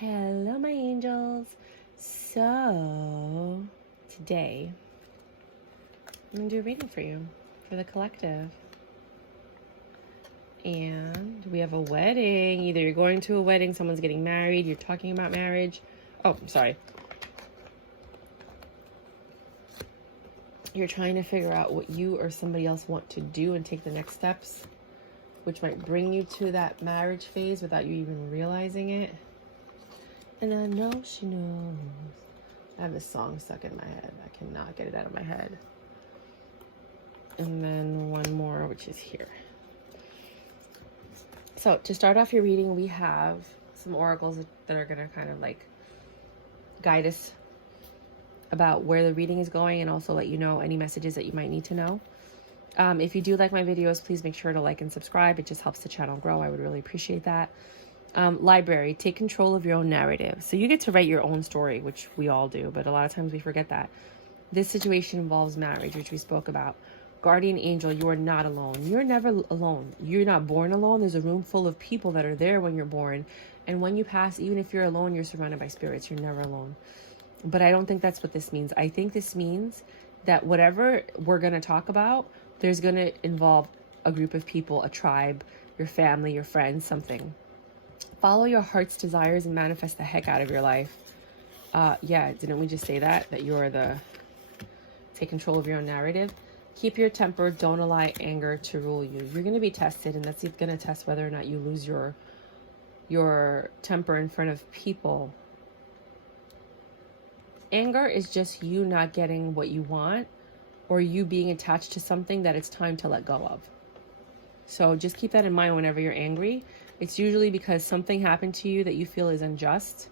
Hello, my angels. So, today, I'm going to do a reading for you, for the collective. And we have a wedding. Either you're going to a wedding, someone's getting married, you're talking about marriage. Oh, I'm sorry. You're trying to figure out what you or somebody else want to do and take the next steps, which might bring you to that marriage phase without you even realizing it. And I know she knows. I have this song stuck in my head. I cannot get it out of my head. And then one more, which is here. So to start off your reading, we have some oracles that are going to kind of like guide us about where the reading is going and also let you know any messages that you might need to know. If you do like my videos, please make sure to like and subscribe. It just helps the channel grow. I would really appreciate that. Library, take control of your own narrative. So you get to write your own story, which we all do, but a lot of times we forget that. This situation involves marriage, which we spoke about. Guardian angel, you are not alone. You're never alone. You're not born alone. There's a room full of people that are there when you're born. And when you pass, even if you're alone, you're surrounded by spirits. You're never alone. But I don't think that's what this means. I think this means that whatever we're going to talk about, there's going to involve a group of people, a tribe, your family, your friends, something. Follow your heart's desires and manifest the heck out of your life. Yeah, didn't we just say that? That you're take control of your own narrative. Keep your temper. Don't allow anger to rule you. You're going to be tested, and that's going to test whether or not you lose your temper in front of people. Anger is just you not getting what you want, or you being attached to something that it's time to let go of. So just keep that in mind whenever you're angry. It's usually because something happened to you that you feel is unjust,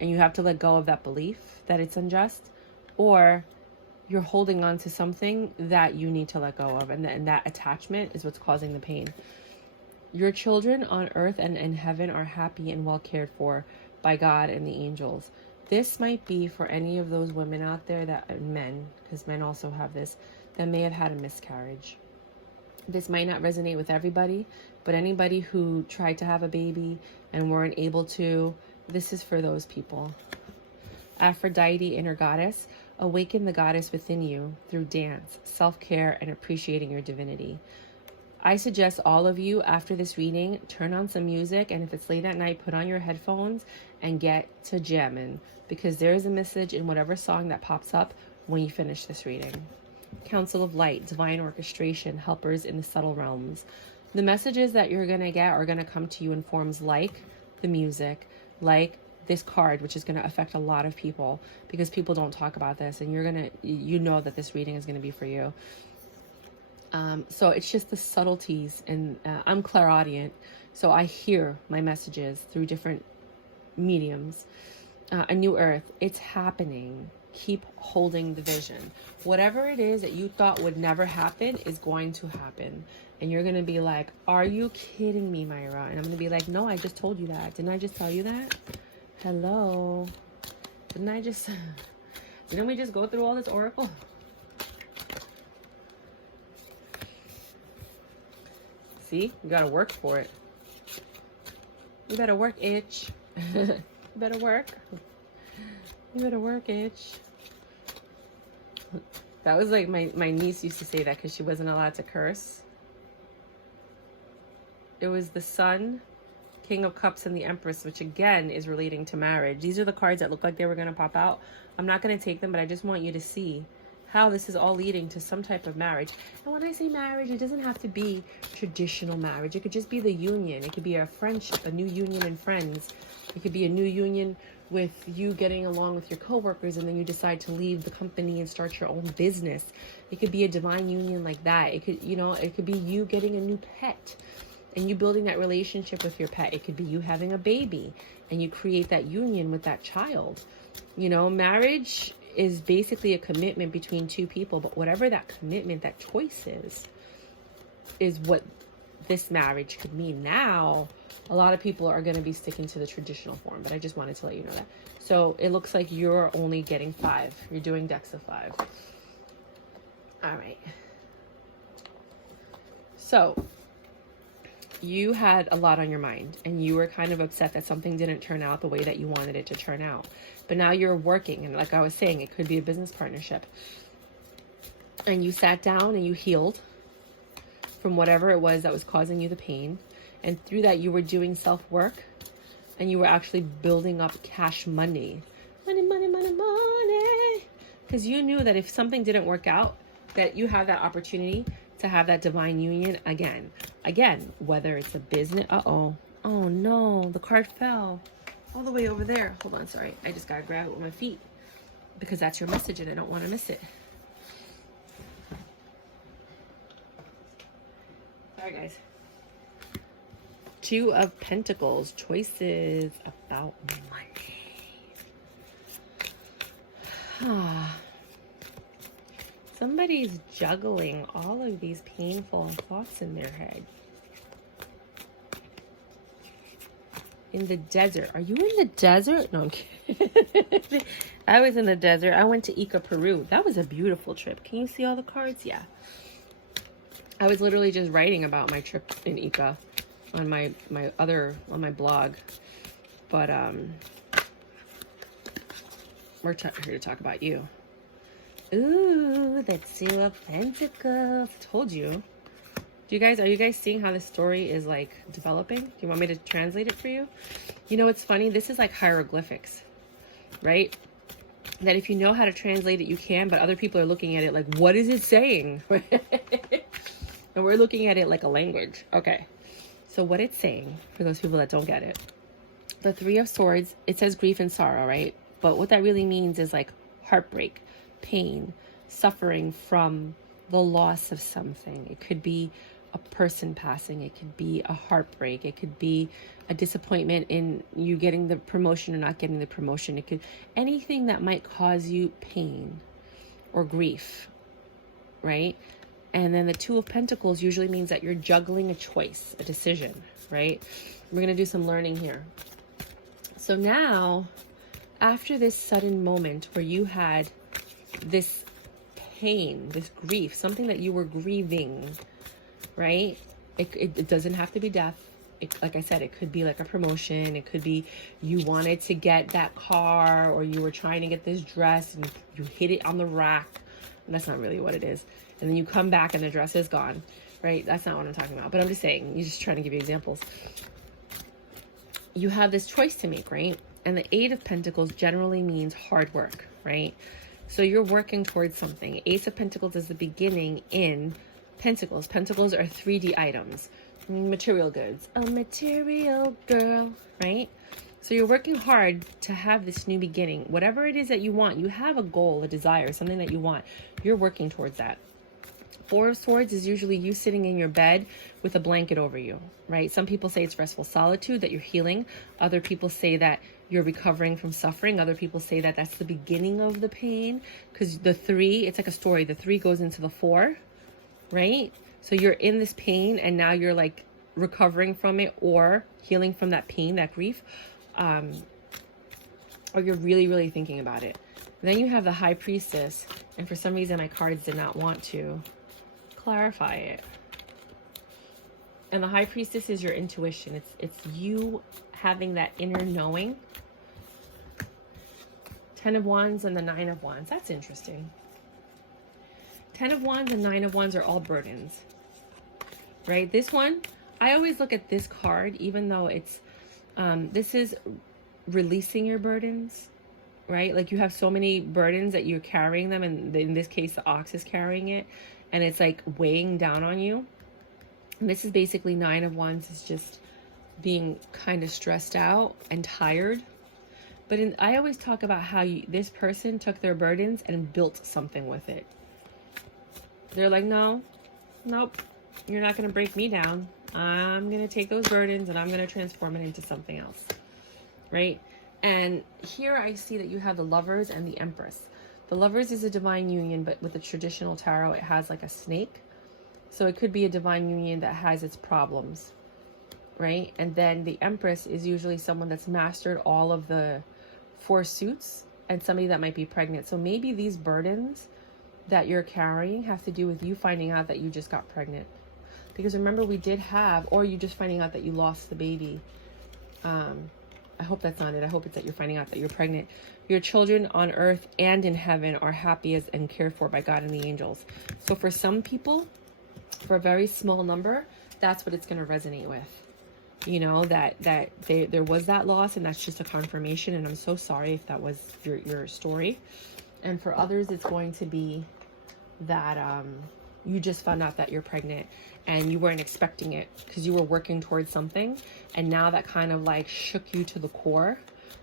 and you have to let go of that belief that it's unjust, or you're holding on to something that you need to let go of, and that attachment is what's causing the pain. Your children on earth and in heaven are happy and well cared for by God and the angels. This might be for any of those women out there, that men, because men also have this, that may have had a miscarriage. This might not resonate with everybody, but anybody who tried to have a baby and weren't able to, this is for those people. Aphrodite, inner goddess, awaken the goddess within you through dance, self-care, and appreciating your divinity. I suggest all of you, after this reading, turn on some music, and if it's late at night, put on your headphones and get to jamming, because there is a message in whatever song that pops up when you finish this reading. Council of Light, divine orchestration, helpers in the subtle realms. The messages that you're going to get are going to come to you in forms like the music, like this card, which is going to affect a lot of people because people don't talk about this, and you know that this reading is going to be for you. So it's just the subtleties, and I'm clairaudient, so I hear my messages through different mediums. A new earth, it's happening. Keep holding the vision. Whatever it is that you thought would never happen is going to happen. And you're going to be like, are you kidding me, Myra? And I'm going to be like, no, I just told you that. Didn't I just tell you that? Hello? Didn't we just go through all this oracle? See? You got to work for it. You better work, itch. You better work. You better work, itch. That was like my niece used to say that because she wasn't allowed to curse. It was the Sun, King of Cups, and the Empress, which again is relating to marriage. These are the cards that look like they were going to pop out. I'm not going to take them, but I just want you to see how this is all leading to some type of marriage. And when I say marriage, it doesn't have to be traditional marriage. It could just be the union. It could be a friendship, a new union in friends. It could be a new union with you getting along with your coworkers, and then you decide to leave the company and start your own business. It could be a divine union like that. It could, it could be you getting a new pet and you building that relationship with your pet. It could be you having a baby and you create that union with that child. Marriage is basically a commitment between two people, but whatever that commitment, that choice is what this marriage could mean. Now, a lot of people are going to be sticking to the traditional form, but I just wanted to let you know that. So it looks like you're only getting 5. You're doing decks of 5. All right. So you had a lot on your mind and you were kind of upset that something didn't turn out the way that you wanted it to turn out. But now you're working, and like I was saying, it could be a business partnership. And you sat down and you healed from whatever it was that was causing you the pain. And through that, you were doing self-work and you were actually building up cash money. Money, money, money, money. Because you knew that if something didn't work out, that you have that opportunity to have that divine union again. Again, whether it's a business. Uh-oh. Oh, no. The card fell all the way over there. Hold on. Sorry. I just got to grab it with my feet because that's your message and I don't want to miss it. Sorry, guys. Two of Pentacles. Choices about money. Somebody's juggling all of these painful thoughts in their head. In the desert. Are you in the desert? No, I'm kidding. I was in the desert. I went to Ica, Peru. That was a beautiful trip. Can you see all the cards? Yeah. I was literally just writing about my trip in Ica on my blog. But we're here to talk about you. Ooh, that Two of Pentacles. Told you. Are you guys seeing how this story is like developing? Do you want me to translate it for you? You know, it's funny. This is like hieroglyphics, right? That if you know how to translate it, you can, but other people are looking at it like, what is it saying? And we're looking at it like a language. Okay. So what it's saying, for those people that don't get it, the Three of Swords, it says grief and sorrow, right? But what that really means is like heartbreak, pain, suffering from the loss of something. It could be a person passing. It could be a heartbreak. It could be a disappointment in you getting the promotion or not getting the promotion. It could anything that might cause you pain or grief, right? And then the Two of Pentacles usually means that you're juggling a choice, a decision, right? We're going to do some learning here. So now, after this sudden moment where you had this pain, this grief, something that you were grieving, right? It doesn't have to be death. Like I said, it could be like a promotion. It could be you wanted to get that car, or you were trying to get this dress and you hit it on the rack. And that's not really what it is. And then you come back and the dress is gone, right? That's not what I'm talking about. But I'm just saying, you're just trying to give you examples. You have this choice to make, right? And the Eight of Pentacles generally means hard work, right? So you're working towards something. Ace of Pentacles is the beginning in Pentacles. Pentacles are 3D items, material goods. A material girl, right? So you're working hard to have this new beginning. Whatever it is that you want, you have a goal, a desire, something that you want. You're working towards that. Four of Swords is usually you sitting in your bed with a blanket over you, right? Some people say it's restful solitude, that you're healing. Other people say that you're recovering from suffering. Other people say that that's the beginning of the pain, because the three, it's like a story. The three goes into the four, right? So you're in this pain and now you're like recovering from it or healing from that pain, that grief, or you're really, really thinking about it. Then you have the High Priestess, and for some reason my cards did not want to clarify it. And the High Priestess is your intuition. It's you having that inner knowing. 10 of Wands and the 9 of Wands. That's interesting. 10 of Wands and 9 of Wands are all burdens, right? This one, I always look at this card, even though it's, this is releasing your burdens, right? Like you have so many burdens that you're carrying them. And in this case, the ox is carrying it. And it's like weighing down on you. And this is basically 9 of Wands is just being kind of stressed out and tired. But I always talk about how this person took their burdens and built something with it. They're like, nope, you're not going to break me down. I'm going to take those burdens and I'm going to transform it into something else, right? And here I see that you have the Lovers and the Empress. The Lovers is a divine union, but with the traditional tarot, it has like a snake. So it could be a divine union that has its problems, right? And then the Empress is usually someone that's mastered all of the 4 suits and somebody that might be pregnant. So maybe these burdens that you're carrying have to do with you finding out that you just got pregnant. Because remember, we did have, or you just finding out that you lost the baby. I hope that's not it. I hope it's that you're finding out that you're pregnant. Your children on earth and in heaven are happy as and cared for by God and the angels. So for some people, for a very small number, that's what it's going to resonate with. You know, that there was that loss, and that's just a confirmation. And I'm so sorry if that was your story. And for others, it's going to be that you just found out that you're pregnant and you weren't expecting it because you were working towards something. And now that kind of like shook you to the core,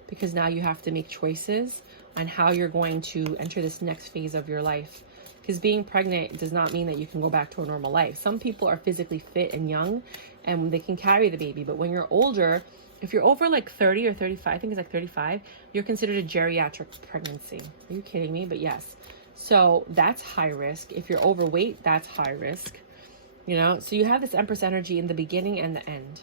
because now you have to make choices on how you're going to enter this next phase of your life. Because being pregnant does not mean that you can go back to a normal life. Some people are physically fit and young and they can carry the baby. But when you're older, if you're over like 30 or 35, I think it's like 35, you're considered a geriatric pregnancy. Are you kidding me? But yes. So that's high risk. If you're overweight, that's high risk. You know, so you have this Empress energy in the beginning and the end.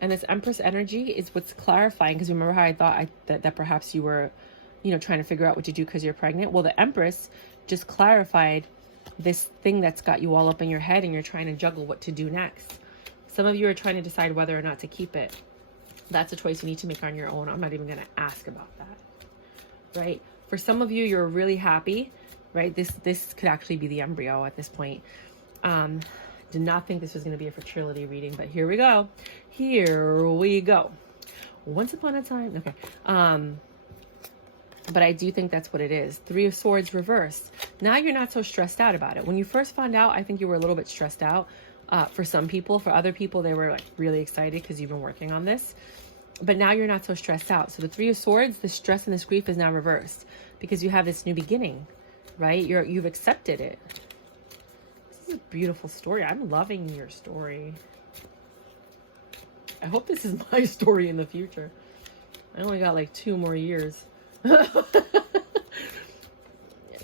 And this Empress energy is what's clarifying. Because remember how I thought that perhaps you were, you know, trying to figure out what to do because you're pregnant. Well, the Empress just clarified this thing that's got you all up in your head and you're trying to juggle what to do next. Some of you are trying to decide whether or not to keep it. That's a choice you need to make on your own. I'm not even going to ask about that, right? For some of you, you're really happy, right? This could actually be the embryo at this point. Did not think this was going to be a fertility reading, but here we go. Here we go. Once upon a time. Okay. But I do think that's what it is. 3 of Swords reversed. Now you're not so stressed out about it. When you first found out, I think you were a little bit stressed out. For some people, for other people, they were like really excited because you've been working on this. But now you're not so stressed out. So the 3 of Swords, the stress and this grief is now reversed because you have this new beginning, right? You've accepted it. This is a beautiful story. I'm loving your story. I hope this is my story in the future. I only got like 2 more years. Can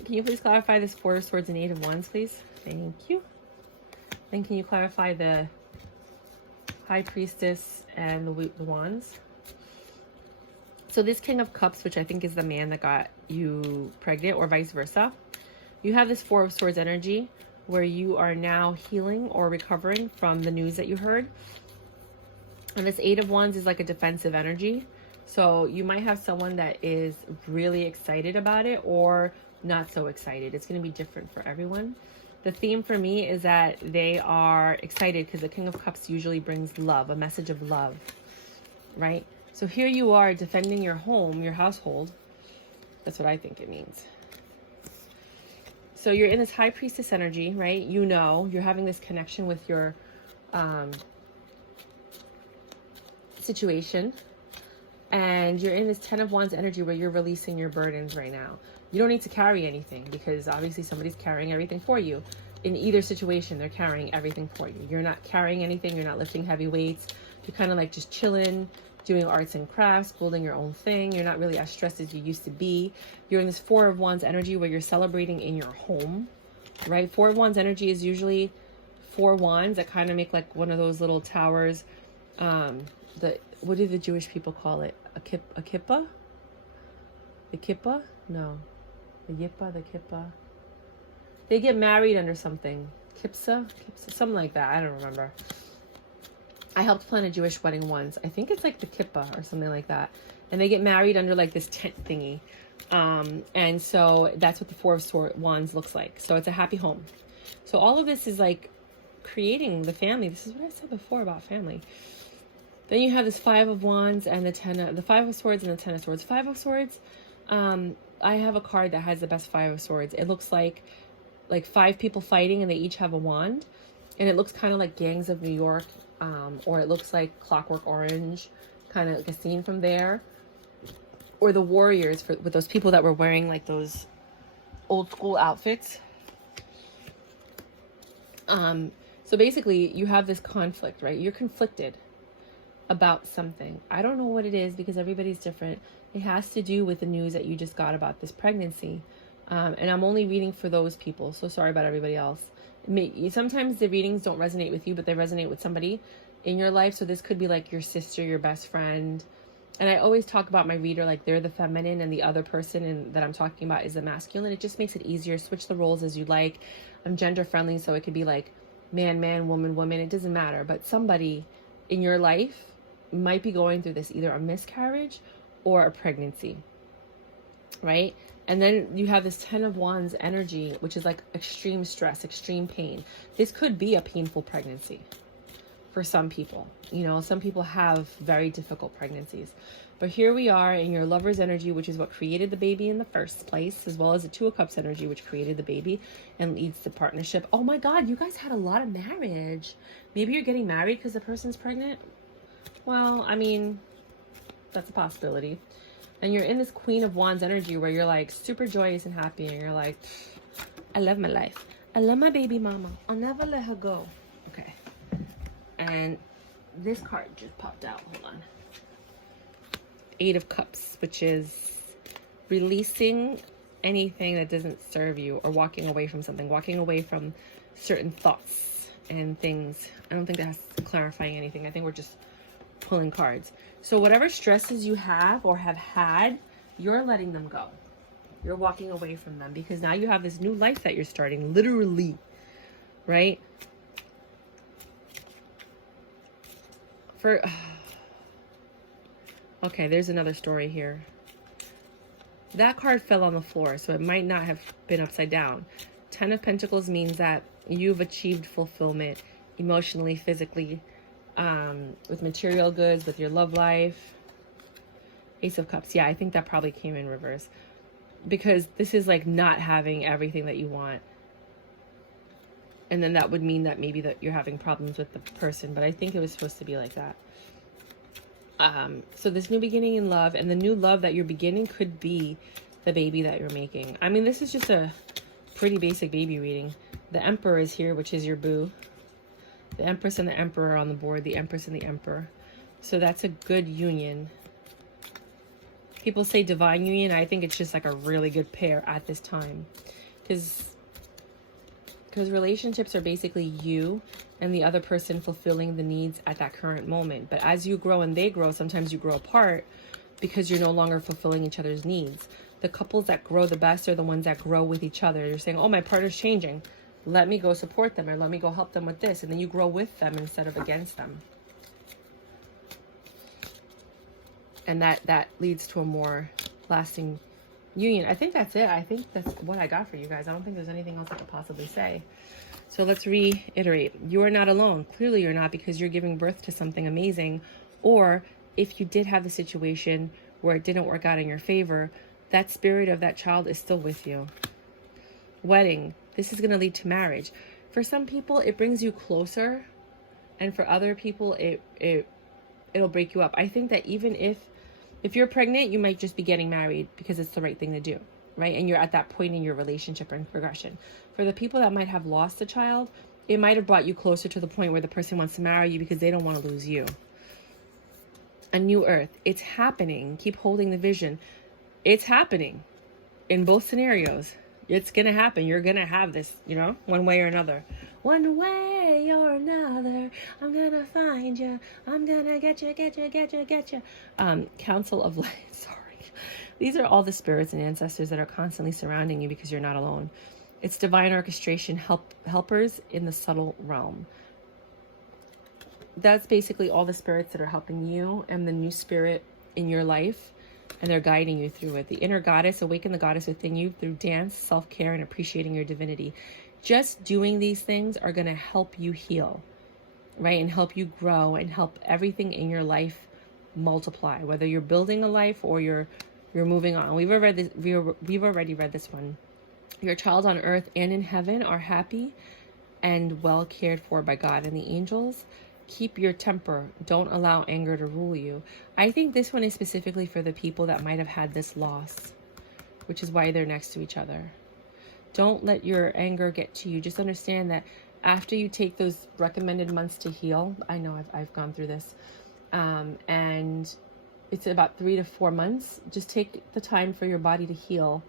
you please clarify this 4 of Swords and 8 of Wands, please? Thank you. Then can you clarify the High Priestess and the Wands? So this King of Cups, which I think is the man that got you pregnant, or vice versa. You have this 4 of Swords energy where you are now healing or recovering from the news that you heard. And this 8 of Wands is like a defensive energy. So you might have someone that is really excited about it or not so excited. It's going to be different for everyone. The theme for me is that they are excited because the King of Cups usually brings love, a message of love, right? So here you are defending your home, your household. That's what I think it means. So you're in this High Priestess energy, right? You know, you're having this connection with your situation. And you're in this 10 of Wands energy where you're releasing your burdens right now. You don't need to carry anything because obviously somebody's carrying everything for you. In either situation, they're carrying everything for you. You're not carrying anything. You're not lifting heavy weights. You're kind of like just chilling, doing arts and crafts, building your own thing. You're not really as stressed as you used to be. You're in this 4 of Wands energy where you're celebrating in your home, right? 4 of Wands energy is usually 4 wands that kind of make like one of those little towers. What do the Jewish people call it? A kippah? The kippah? No. The yippa, the kippah. They get married under something. Kipsa? Something like that. I don't remember. I helped plan a Jewish wedding once. I think it's like the kippah or something like that. And they get married under like this tent thingy. And so that's what the 4 of Wands looks like. So it's a happy home. So all of this is like creating the family. This is what I said before about family. Then you have this 5 of Wands and the 5 of Swords and the 10 of Swords. 5 of Swords, I have a card that has the best 5 of Swords. It looks like 5 people fighting and they each have a wand. And it looks kind of like Gangs of New York, or it looks like Clockwork Orange, kind of like a scene from there. Or the Warriors with those people that were wearing like those old school outfits. So basically you have this conflict, right? You're conflicted about something. I don't know what it is because everybody's different. It has to do with the news that you just got about this pregnancy. And I'm only reading for those people. So sorry about everybody else. Sometimes the readings don't resonate with you, but they resonate with somebody in your life. So this could be like your sister, your best friend. And I always talk about my reader like they're the feminine and the other person that I'm talking about is the masculine. It just makes it easier. Switch the roles as you like. I'm gender friendly, so it could be like man, woman, it doesn't matter. But somebody in your life might be going through this, either a miscarriage or a pregnancy, right? And then you have this 10 of Wands energy, which is like extreme stress, extreme pain. This could be a painful pregnancy for some people. You know, some people have very difficult pregnancies. But here we are in your Lover's energy, which is what created the baby in the first place, as well as the Two of Cups energy, which created the baby and leads to partnership. Oh my God, you guys had a lot of marriage. Maybe you're getting married because the person's pregnant. Well, I mean, that's a possibility. And you're in this Queen of Wands energy where you're like super joyous and happy. And you're like, I love my life. I love my baby mama. I'll never let her go. Okay. And this card just popped out. Hold on. Eight of Cups, which is releasing anything that doesn't serve you, or walking away from something, walking away from certain thoughts and things. I don't think that's clarifying anything. I think we're just pulling cards. So whatever stresses you have or have had, you're letting them go. You're walking away from them because now you have this new life that you're starting, literally, right? Okay, there's another story here. That card fell on the floor, so it might not have been upside down. 10 of Pentacles means that you've achieved fulfillment emotionally, physically, with material goods, with your love life. Ace of Cups. Yeah, I think that probably came in reverse. Because this is like not having everything that you want. And then that would mean that maybe that you're having problems with the person. But I think it was supposed to be like that. So this new beginning in love, and the new love that you're beginning could be the baby that you're making. I mean, this is just a pretty basic baby reading. The Emperor is here, which is your boo. The Empress and the Emperor are on the board. The Empress and the Emperor. So that's a good union. People say divine union. I think it's just like a really good pair at this time. Because relationships are basically you and the other person fulfilling the needs at that current moment. But as you grow and they grow, sometimes you grow apart because you're no longer fulfilling each other's needs. The couples that grow the best are the ones that grow with each other. You're saying, oh, my partner's changing. Let me go support them, or let me go help them with this. And then you grow with them instead of against them. And that leads to a more lasting union. I think that's it. I think that's what I got for you guys. I don't think there's anything else I could possibly say. So let's reiterate. You are not alone. Clearly you're not, because you're giving birth to something amazing. Or if you did have the situation where it didn't work out in your favor, that spirit of that child is still with you. Wedding. This is going to lead to marriage. For some people, it brings you closer. And for other people, it'll break you up. I think that even if you're pregnant, you might just be getting married because it's the right thing to do, right? And you're at that point in your relationship and progression. For the people that might have lost a child, it might have brought you closer to the point where the person wants to marry you because they don't want to lose you. A new earth. It's happening. Keep holding the vision. It's happening in both scenarios. It's going to happen. You're going to have this, you know, one way or another. One way or another, I'm going to find you. I'm going to get you. Council of Light. Sorry. These are all the spirits and ancestors that are constantly surrounding you because you're not alone. It's divine orchestration, helpers in the subtle realm. That's basically all the spirits that are helping you and the new spirit in your life. And they're guiding you through it. The inner goddess, awaken the goddess within you through dance, self-care, and appreciating your divinity. Just doing these things are going to help you heal, right? And help you grow and help everything in your life multiply. Whether you're building a life or you're moving on. We've already read this one. Your child on earth and in heaven are happy and well cared for by God and the angels. Keep your temper. Don't allow anger to rule you. I think this one is specifically for the people that might have had this loss, which is why they're next to each other. Don't let your anger get to you. Just understand that after you take those recommended months to heal, I know I've gone through this, and it's about 3 to 4 months. Just take the time for your body to heal.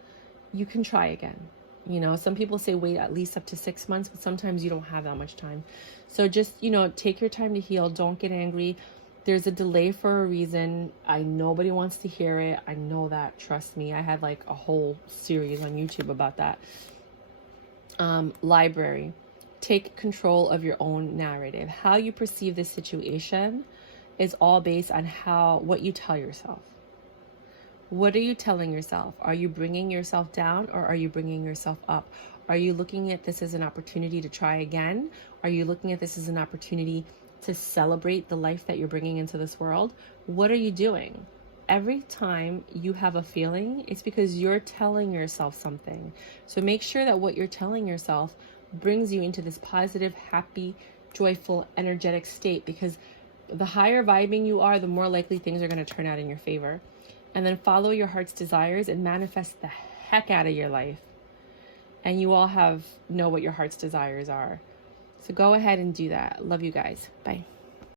You can try again. You know, some people say wait at least up to 6 months, but sometimes you don't have that much time. So just, you know, take your time to heal. Don't get angry. There's a delay for a reason. Nobody wants to hear it. I know that. Trust me. I had like a whole series on YouTube about that. Library. take control of your own narrative. How you perceive this situation is all based on what you tell yourself. What are you telling yourself? Are you bringing yourself down, or are you bringing yourself up? Are you looking at this as an opportunity to try again? Are you looking at this as an opportunity to celebrate the life that you're bringing into this world? What are you doing? Every time you have a feeling, it's because you're telling yourself something. So make sure that what you're telling yourself brings you into this positive, happy, joyful, energetic state, because the higher vibing you are, the more likely things are going to turn out in your favor. And then follow your heart's desires and manifest the heck out of your life. And you all know what your heart's desires are. So go ahead and do that. Love you guys. Bye.